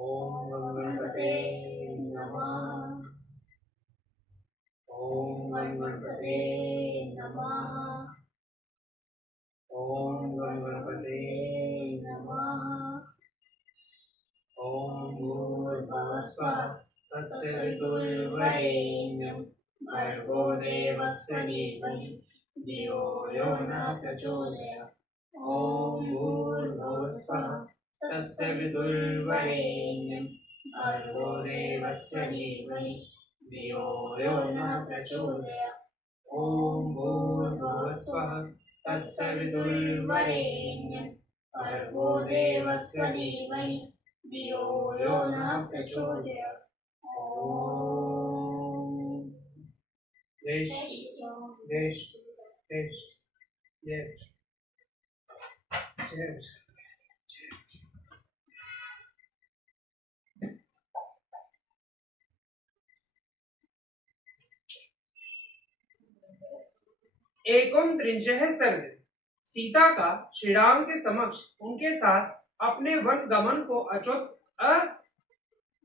ओम गणपते नमः। ओम गणपते नमः। ओम गणपते नमः। ओम भूर्भुवस्सुः तत्सवितुर्वरेण्यं भर्गो देवस्य धीमहि धियो यो नः प्रचोदयात्। ओम भूर्भुवस्सुः तत्सवितुर्वरेण्यं भर्गो देवस्य धीमहि धियो यो नः प्रचोदयात्। ओम भूर्भुवस्सुः तत्सवितुर्वरेण्यं भर्गो देवस्य धीमहि धियो यो नः प्रचोदयात्। ओम देश देश देश देश देश। एकोनत्रिंशः सर्ग। सीता का श्री राम के समक्ष उनके साथ अपने वन गमन को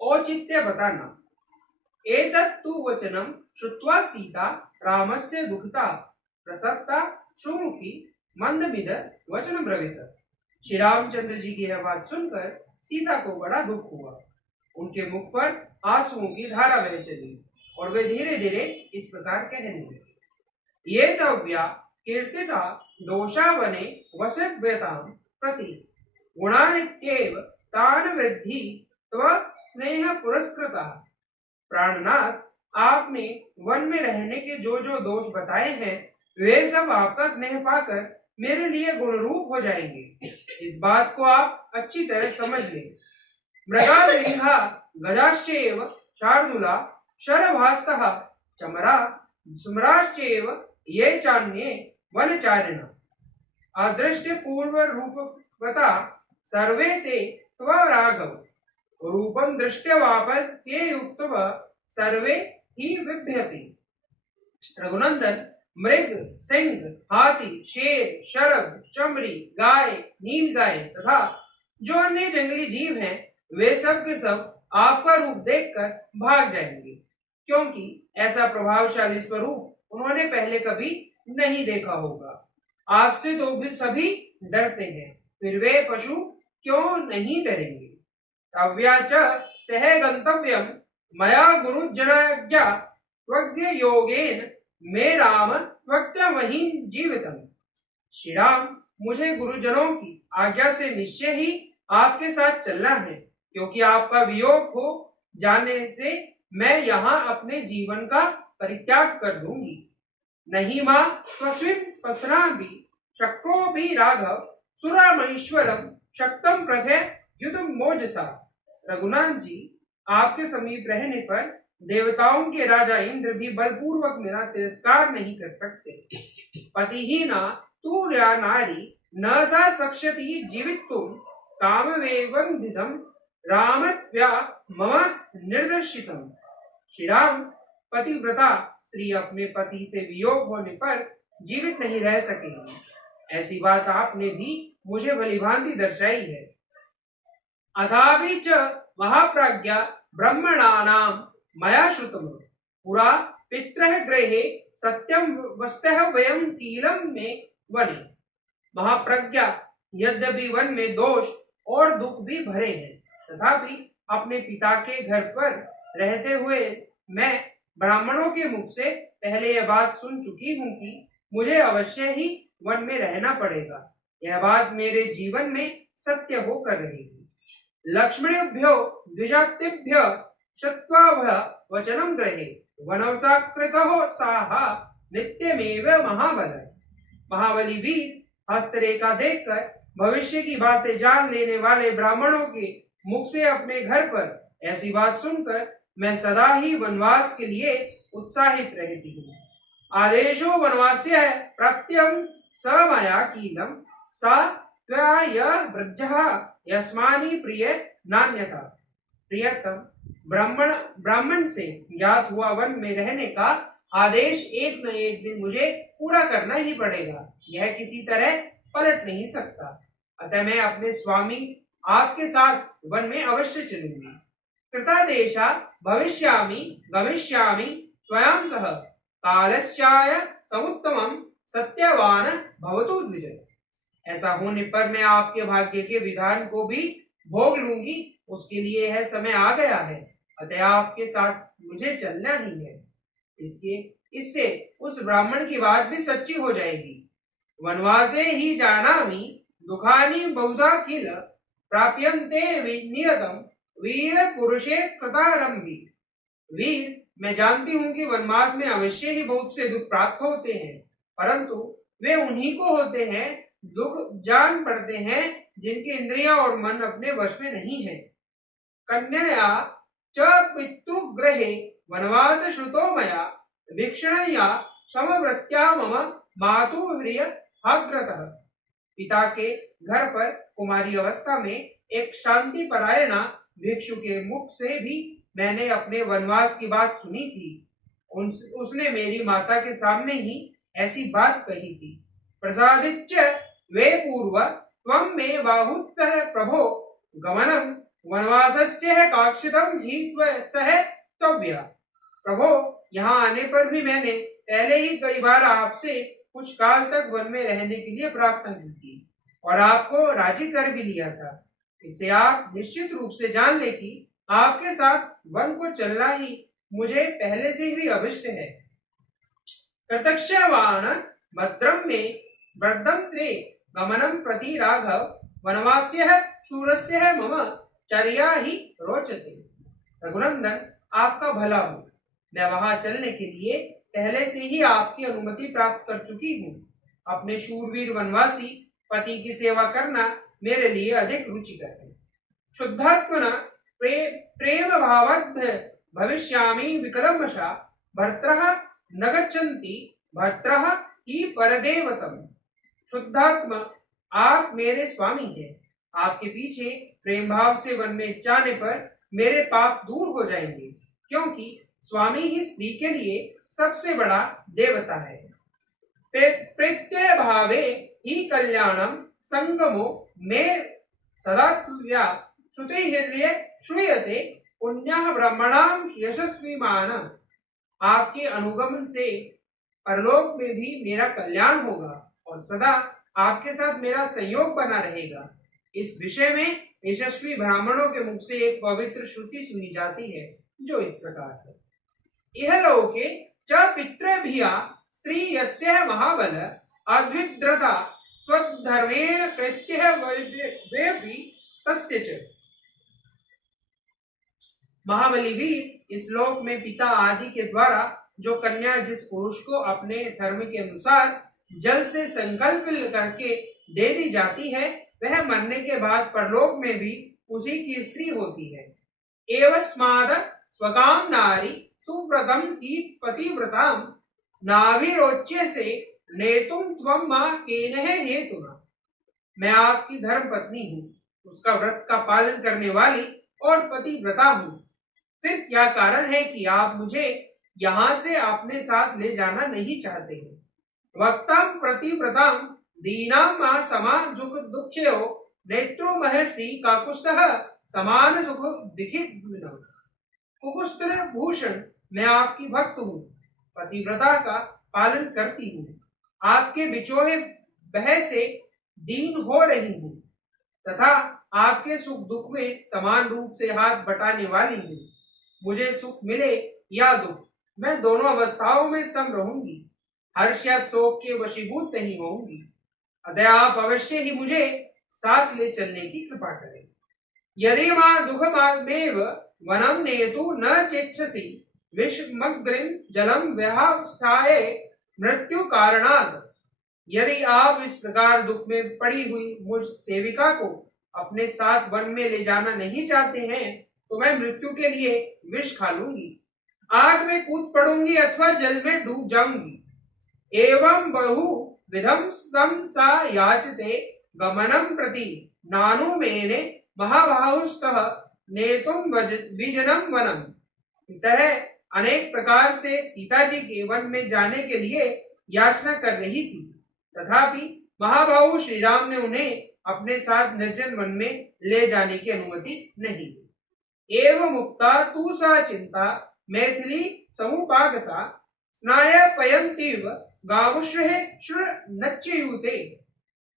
औचित्य बताना। एतत्तु वचनं श्रुत्वा सीता रामस्य दुःखिता प्रसक्ता सुमुखी मंदमिद वचनं ब्रवीत। श्री रामचंद्र जी की यह बात सुनकर सीता को बड़ा दुख हुआ। उनके मुख पर आंसुओं की धारा बह चली और वे धीरे धीरे इस प्रकार कहने लगे। ये तव्या कीर्तिता दोषा वने वसव्यतां प्रति गुणानित्येव तान वृद्धि त्व स्नेह पुरस्कृतः। प्राणनाथ, आपने वन में रहने के जो जो दोष बताए हैं वे सब आपका स्नेह पाकर मेरे लिए गुण रूप हो जाएंगे। इस बात को आप अच्छी तरह समझ लें। मृगालिंहा गजाश्चैव शार्दूला शरभास्तः चमरा सुमराश्चैव ये चान्ये वनचारिणः। अदृष्ट पूर्व रूपवता सर्वे ते तव राघव रूपं दृष्ट्वापत्ये युक्तव सर्वे ही विभ्यति। रघुनंदन, मृग, सिंह, हाथी, शेर, शरभ, चमरी, गाय, नीलगाय तथा जो अन्य जंगली जीव हैं वे सब के सब आपका रूप देखकर भाग जाएंगे, क्योंकि ऐसा प्रभावशाली स्वरूप उन्होंने पहले कभी नहीं देखा होगा। आपसे तो भी सभी डरते हैं, फिर वे पशु क्यों नहीं डरेंगे। तव्याच सह गंतव्यम मया गुरुजनाज्ञा त्वज्ञ योगेन मे राम त्वक्तमहीन जीवितम। श्री राम, मुझे गुरुजनों की आज्ञा से निश्चय ही आपके साथ चलना है, क्योंकि आपका वियोग हो जाने से मैं यहाँ अपने जीवन का परित्याग कर दूंगी। नहीं मां स्वस्मिन् पस्नाभि शक्रो भी राघव सुरामईश्वरम शक्तम प्रथे युद्धम मोजसा। रघुनाथ जी, आपके समीप रहने पर देवताओं के राजा इंद्र भी बलपूर्वक मेरा तिरस्कार नहीं कर सकते। पतिहीना तुर्या नारी न सा शक्ष्यति जीवितुम कामवेवंधितम रामत्या मम निर्दर्शितम। श्री राम, पतिव्रता स्त्री अपने पति से वियोग होने पर जीवित नहीं रह सकेगी, ऐसी बात आपने भी मुझे भलीभांति दर्शाई है। अथापि च महाप्रज्ञा ब्रह्मणानां मया श्रुतम् पुरा पितरः गृहे सत्यं वस्तः वयं कीलं में वने। महाप्रज्ञा, यद्यपि वन में दोष और दुख भी भरे हैं, तथापि अपने पिता के घर पर रहते हुए मैं ब्राह्मणों के मुख से पहले यह बात सुन चुकी हूँ कि मुझे अवश्य ही वन में रहना पड़ेगा। यह बात मेरे जीवन में सत्य होकर रहेगी। लक्ष्मणेभ्यो द्विजातिभ्य शत्वाभ्य वचनं ग्रहे वनवसाकृतः साहा नित्यमेव महाबल। महाबली वीर हस्तरेखा देखकर भविष्य की बातें जान लेने वाले ब्राह्मणों के मुख से अपने घर पर ऐसी बात सुनकर मैं सदा ही वनवास के लिए उत्साहित रहती हूँ। आदेशो वनवास्य प्रत्यं स मया कीलम सा त्वया वृद्धः यस्मानि प्रिय नान्यथा। प्रियतम, ब्राह्मण से ज्ञात हुआ वन में रहने का आदेश एक न एक दिन मुझे पूरा करना ही पड़ेगा, यह किसी तरह पलट नहीं सकता। अतः मैं अपने स्वामी आपके साथ वन में अवश्य चलूंगी। कृतादेशा भविष्यामि गमिष्यामि स्वयं सह कालश्चाय समुत्तमं सत्यवान भवतु द्विज। ऐसा होने पर मैं आपके भाग्य के विधान को भी भोग लूंगी, उसके लिए यह समय आ गया है, अतः आपके साथ मुझे चलना ही है। इससे उस ब्राह्मण की बात भी सच्ची हो जाएगी। वनवासे ही जानामि दुखानि बहुधा किल प्राप्यन्ते नियतम वीर पुरुषे कृतारंभी। वीर, मैं जानती हूँ कि वनवास में अवश्य ही बहुत से दुख प्राप्त होते हैं, परंतु वे उन्हीं को होते हैं दुख जान पड़ते हैं जिनके इंद्रियां और मन अपने वश में नहीं है। कन्यया च पितृगृहे वनवास श्रुतो मया वीक्षणया समवृत्त्या मम मातुह्रिय हाग्रतः। पिता के घर पर कुमारी अवस्था में एक शांति परायणा भिक्षु के मुख से भी मैंने अपने वनवास की बात सुनी थी। उसने मेरी माता के सामने ही ऐसी बात कही थी। प्रसादिच्च वे पूर्व त्वं मे बाहुतः प्रभो गमनं वनवासस्य काक्षितं हि सह तव्या। प्रभो, यहाँ आने पर भी मैंने पहले ही कई बार आपसे कुछ काल तक वन में रहने के लिए प्रार्थना की थी और आपको राजी कर भी लिया था। इससे आप निश्चित रूप से जान ले कि आपके साथ वन को चलना ही मुझे पहले से भी अभिष्ट है। प्रत्यक्षवान भद्रम में वृद्धम त्रे गमनम प्रति राघव वनवास्यः शूरस्यः मम चर्या ही रोचते। रघुनंदन, आपका भला हो। मैं वहां चलने के लिए पहले से ही आपकी अनुमति प्राप्त कर चुकी हूँ। अपने शूरवीर वनवासी पति की सेवा करना मेरे लिए अधिक रुचिकर है। शुद्धात्मना प्रेम भावद् भविष्यामि विकलमशा भर्त्रः न गच्छन्ति भर्त्रः ही परदेवतम। शुद्धात्मा, आप मेरे स्वामी हैं। आपके पीछे प्रेम भाव से वन में जाने पर मेरे पाप दूर हो जाएंगे, क्योंकि स्वामी ही स्त्री के लिए सबसे बड़ा देवता है। प्रत्यय भावे ही कल्याणम संगमो मे सदा तुल्या श्रुतिर्य श्रूयते पुण्यः ब्रह्मणां यशस्वीमान। आपके अनुगमन से परलोक में भी मेरा कल्याण होगा और सदा आपके साथ मेरा संयोग बना रहेगा। इस विषय में यशस्वी ब्राह्मणों के मुख से एक पवित्र श्रुति सुनी जाती है, जो इस प्रकार है। इहलोके च पितृभिया स्त्री यस्यः महाबल अद्विद्रता स्वधर्मेण प्रत्यह वेपि तस्य च। महाबली वीर, इस लोक में पिता आदि के द्वारा जो कन्या जिस पुरुष को अपने धर्म के अनुसार जल से संकल्प करके दे दी जाती है, वह मरने के बाद परलोक में भी उसी की स्त्री होती है। एवस्माद स्वकाम नारी सुव्रतम ही पतिव्रताम नाभिरोच्य से नेतुम त्वं मां केनः हेतुना। मैं आपकी धर्म पत्नी हूँ, उसका व्रत का पालन करने वाली और पतिव्रता हूँ। फिर क्या कारण है कि आप मुझे यहाँ से अपने साथ ले जाना नहीं चाहते हैं? वक्ताम प्रतिव्रताम दीनाम मा समा दुख्यो नेत्रो महर्षि काकुत्स्थः समान सुख दिखित। कुकुस्त्र भूषण, मैं आपकी भक्त हूँ, पतिव्रता का पालन करती हूँ, आपके बिछोहे बह से दीन हो रही हूँ तथा आपके सुख दुख में समान रूप से हाथ बटाने वाली हूँ। मुझे सुख मिले या दुख, मैं दोनों अवस्थाओं में सम रहूंगी, हर्ष या शोक के वशीभूत नहीं होंगी। अतः आप अवश्य ही मुझे साथ ले चलने की कृपा करें। यदि मां दुःखमेव वनं नेतु न चेच्छसि विषमग्रिं जलम व्यास्थाये मृत्यु कारणात्। यदि आप इस प्रकार दुख में पड़ी हुई मुझ सेविका को अपने साथ वन में ले जाना नहीं चाहते हैं, तो मैं मृत्यु के लिए विष खा लूंगी, आग में कूद पड़ूंगी अथवा जल में डूब जाऊंगी। एवं बहु विधम सा याचते गमनम प्रति नानु मेने महाबाहुस्तः नेतुम विजनम वनम। इस तरह अनेक प्रकार से सीता जी के वन में जाने के लिए याचना कर रही थी, तथापि महाबाहु श्री राम ने उन्हें अपने साथ निर्जन वन में ले जाने की अनुमति नहीं दी। एवं मुक्ता तू सा चिंता मैथिली समुपागता स्नायपयन्तीव गावुश्रेः नच्युते।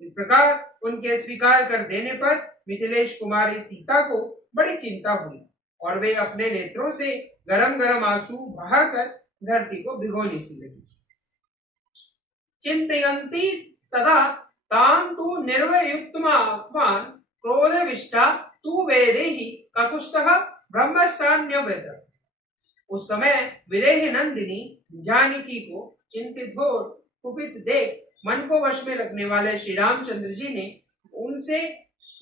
इस प्रकार उनके स्वीकार कर देने पर मिथिलेश कुमारी सीता को बड़ी चिंता हुई और वे अपने नेत्रों से गरम गरम आंसू बहाकर धरती को भिगोने सी लगी। चिंतयन्ती तदा तां तु निर्वयुक्तमात्मान क्रोधविष्टा तु वेदेहि ककुस्तः ब्रह्मस्थान्यवत। उस समय विदेह नंदिनी जानकी को चिंतित हो कुपित देख मन को वश में रखने वाले श्री रामचंद्र जी ने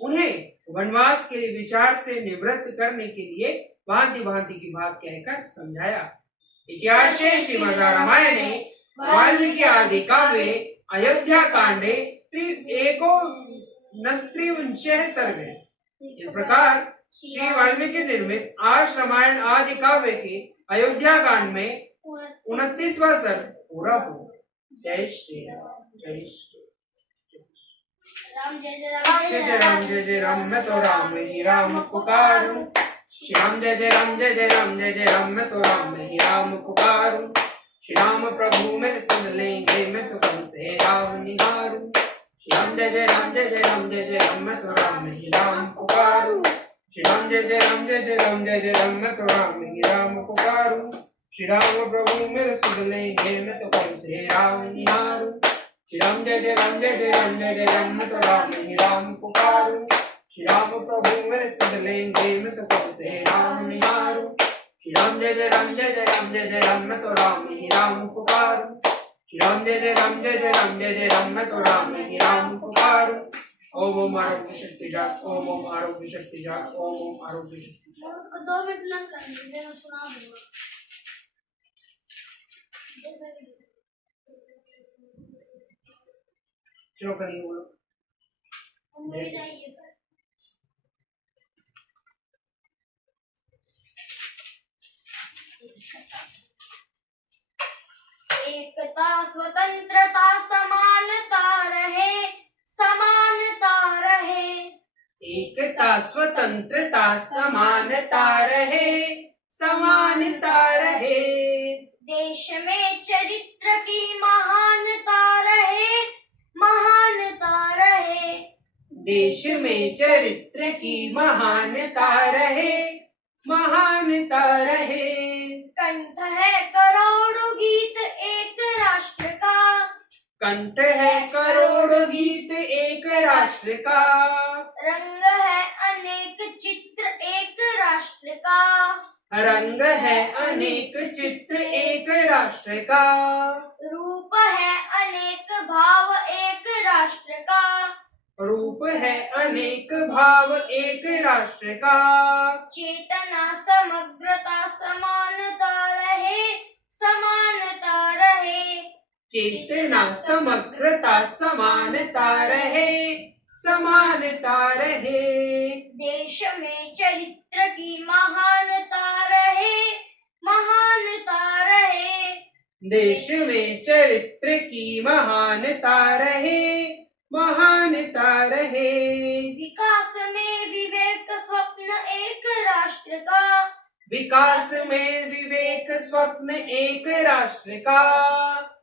उन्हें वनवास के विचार से निवृत्त करने के लिए भांति भांति की बात कहकर समझाया। इतिहासे श्रीमद् रामायणे वाल्मीकि आदि काव्ये अयोध्या कांडे 1 सर्गे। इस प्रकार श्री वाल्मीकि निर्मित आर्ष रामायण आदि काव्य के अयोध्या कांड में 29वां सर्ग पूरा हो। जय श्री राम। जय श्री राम। जय जय राम जय जय राम मैं तो राम ही राम पुकारूं। श्री राम जय जय राम जय जय राम जय जय राम मैं तो राम ही राम पुकारूं। श्री राम प्रभु मेरे सुन लेंगे मैं तो कब से राम निहारूं। श्री राम जय जय राम जय जय राम जय जय राम मैं तो राम ही राम पुकारूं। श्री राम जय जय राम जय जय राम जय जय राम मैं तो राम ही राम पुकारूं। श्री राम प्रभु मेरे सुन लेंगे मैं तो कब से राम निहारूं। श्री राम जय जय राम जय जय राम जय जय राम मैं तो राम ही राम पुकारूं। श्री राम प्रभु मेरे सुन लेंगे मैं तो कब से राम निहारूं। श्री राम जय जय राम जय जय राम जय जय राम मैं तो राम ही राम पुकारूं। श्री राम जय जय राम जय जय राम जय जय राम मैं तो राम ही राम पुकारूं। ओम आरोग्य शक्ति जाग ओम आरोग्य शक्ति जाग ओम आरोग्य शक्ति जाग। 2 मिनट लग जाएंगे, मैं सुना दूंगा। चलो करिए बोलो। एकता स्वतंत्रता समानता रहे, समानता रहे। एकता स्वतंत्रता समानता रहे, समानता रहे। देश में चरित्र की महानता रहे, महानता रहे। देश में चरित्र की महानता रहे, महानता रहे। कंठ है करोड़ों गीत एक राष्ट्र का, कंठ है करोड़ों गीत एक राष्ट्र का। रंग है अनेक चित्र एक राष्ट्र का, रंग है अनेक चित्र एक राष्ट्र का। रूप है अनेक भाव एक राष्ट्र का, रूप है अनेक भाव एक राष्ट्र का। चेतना समग्रता समानता रहे, समानता रहे। चेतना समग्रता समानता रहे, समानता रहे। देश में चरित्र की महानता रहे, महानता रहे। देश में चरित्र की महानता रहे, महानता रहे। विकास में विवेक स्वप्न एक राष्ट्र का, विकास में विवेक स्वप्न एक राष्ट्र का।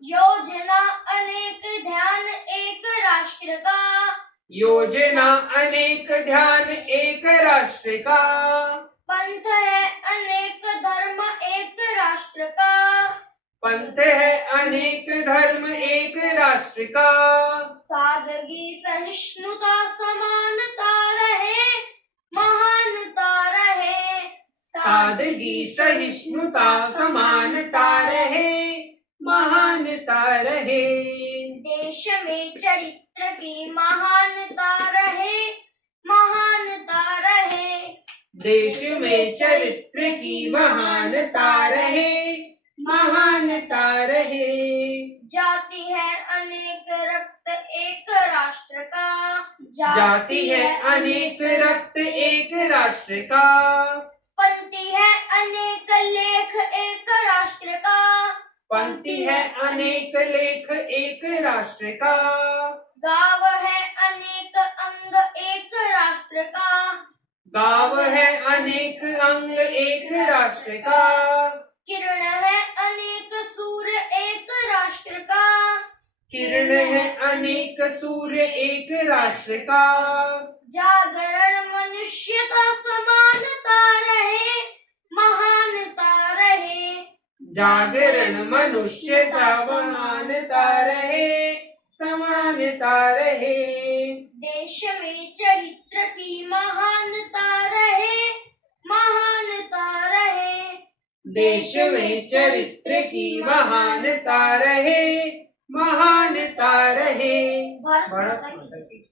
योजना अनेक ध्यान एक राष्ट्र का, योजना अनेक ध्यान एक राष्ट्र का। पंथ है अनेक धर्म एक राष्ट्र का, पंथ है अनेक धर्म एक राष्ट्र का। सादगी सहिष्णुता समानता रहे, महानता रहे। सादगी सहिष्णुता समानता रहे, महानता रहे। देश में चरित्र की महानता रहे, महानता रहे। देश में चरित्र की महानता रहे, महानता रहे। जाति है अनेक रक्त एक राष्ट्र का, जाति है अनेक रक्त एक राष्ट्र का। पंक्ति है अनेक लेख एक राष्ट्र का, पंक्ति है अनेक लेख एक राष्ट्र का। गाव है अनेक अंग एक राष्ट्र का। गाव है अनेक अंग एक राष्ट्र का। किरण है अनेक सूर्य एक राष्ट्र का। किरण है अनेक सूर्य एक राष्ट्र का। जागरण मनुष्य का समानता रहे, महानता रहे। जागरण मनुष्य का महानता रहे, समानता रहे। देश में चरित्र की महानता रहे, महानता रहे। देश में चरित्र की महानता रहे, महानता रहे। भारत माता की